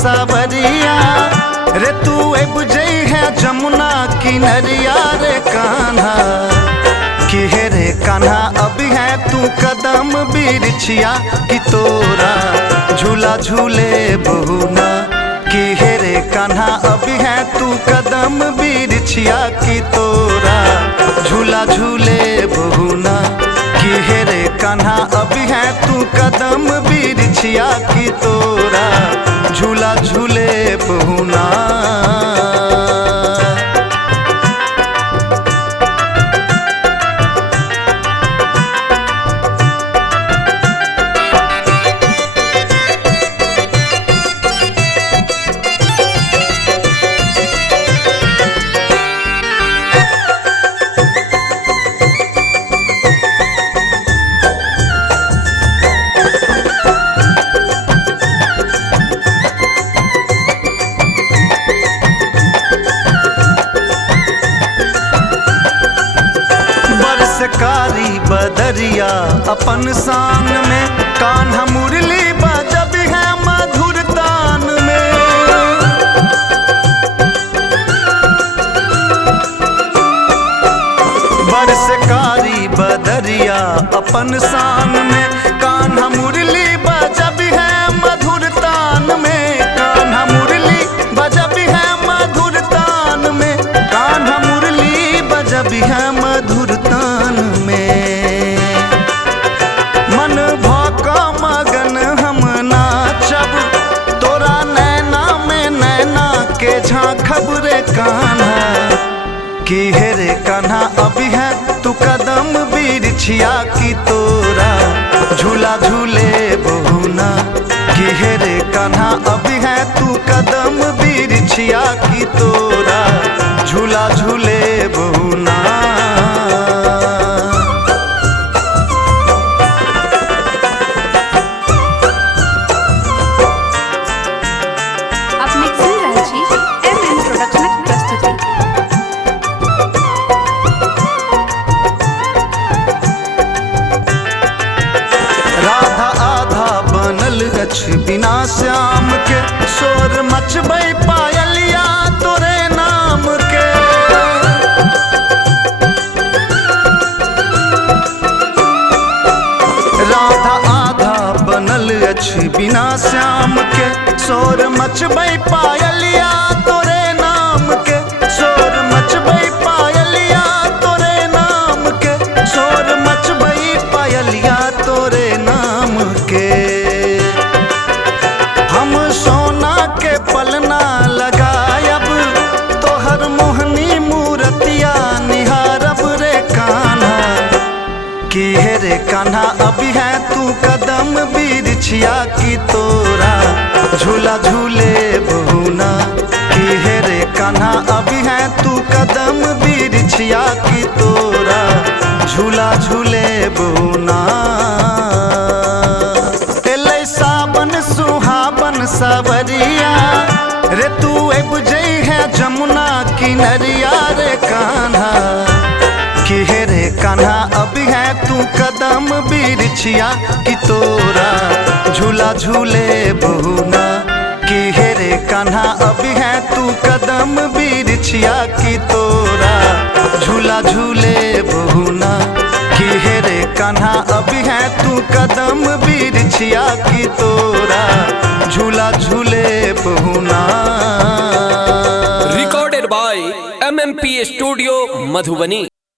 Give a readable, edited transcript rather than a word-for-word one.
सावरिया रे तू बुझई है जमुना किनरिया रे कान्हा कि हे रे कान्हा अभी है तू कदम बिरछिया कि तोरा झूला झूले बहुना कि हे रे कान्हा अभी है तू कदम बिरछिया कि तोरा झूला झूले बहुना कि हे रे कान्हा अभी है तू कदम बिरछिया कि तोरा झूला झूले बहुना। कारी बदरिया अपन शान में कान्हा मुरली बजब है मधुर तान में बरस कारी बदरिया अपन शान में कान्हा मुरली बजब है मधुर तान में कान्हा मुरली बजब है मधुर तान में कान्हा मुरली बजब है मधुर तान में मन भौका मगन हम नाचब तोरा नैना में नैना के झांकब रे कान्हा कि हे रे कान्हा अभी है तू कदम बिरछिया कि तोरा झूला झूले बहुना कि हे रे कान्हा अभी है तू कदम बिरछिया कि तोरा झूला झूले बहुना। बिना श्याम के शोर मचबै पायलिया तोरे नाम के राधा आधा बनल अछि बिना श्याम के शोर मचबै पायलिया तोरे नाम के शोर मचबै पायलिया तोरे नाम के शोर मचबै पायलिया तोरे नाम के हम सोना के पलना लगायब तोहर मोहनी मूर्तिया निहारब रे कान्हा कि हे रे कान्हा अभी है तू कदम बिरछिया कि तोरा झूला झूले बहुना कि हे रे कान्हा अभी है तू कदम बिरछिया कि तोरा झूला झूले बहुना। सावरिया रे तू बुझई है जमुना किनरिया रे कान्हा कि हे रे कान्हा अभी है तू कदम बिरछिया कि तोरा झूला झूले बहुना कि हे रे कान्हा अभी है तू कदम बिरछिया कि तोरा झूला झूले बहुना कि हे रे कान्हा अभी है तू कदम बिरछिया कि तोरा झूला झूले बहुना। Recorded by MMP studio Madhubani.